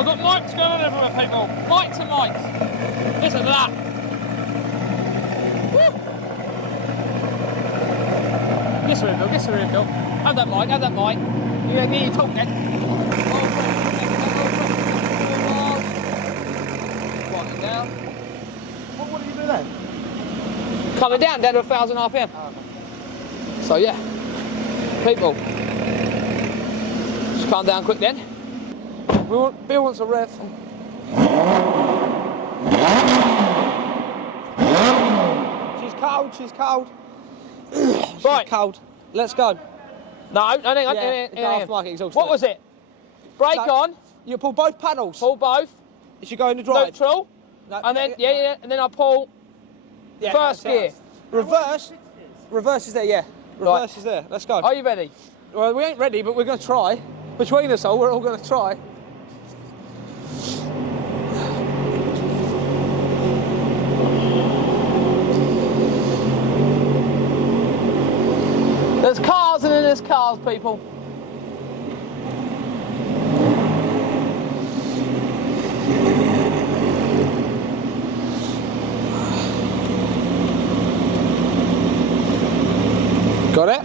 I've got mics going on everywhere, people. Mics and mics. Listen to that. Woo. Get the rear, get the rear, Bill. Have that mic, have that mic. You need your talk then. Right down. What do you do then? Coming down to 1,000 RPM. Oh, okay. So yeah, people, just calm down quick then. Bill wants a rev. She's cold, she's cold. She's Right. cold. Let's go. No, hang on, Yeah, hang the on. aftermarket exhaust. What was it? Brake So- on, You pull both panels. pull both, It should go in the drive. neutral, No, and then, yeah, and then I pull yeah, first gear. Reverse. Reverse is there, yeah. Reverse is there. Let's go. Are you ready? Well, we ain't ready, but we're going to try. Between us all, we're all going to try. There's cars and then there's cars, people. Got it?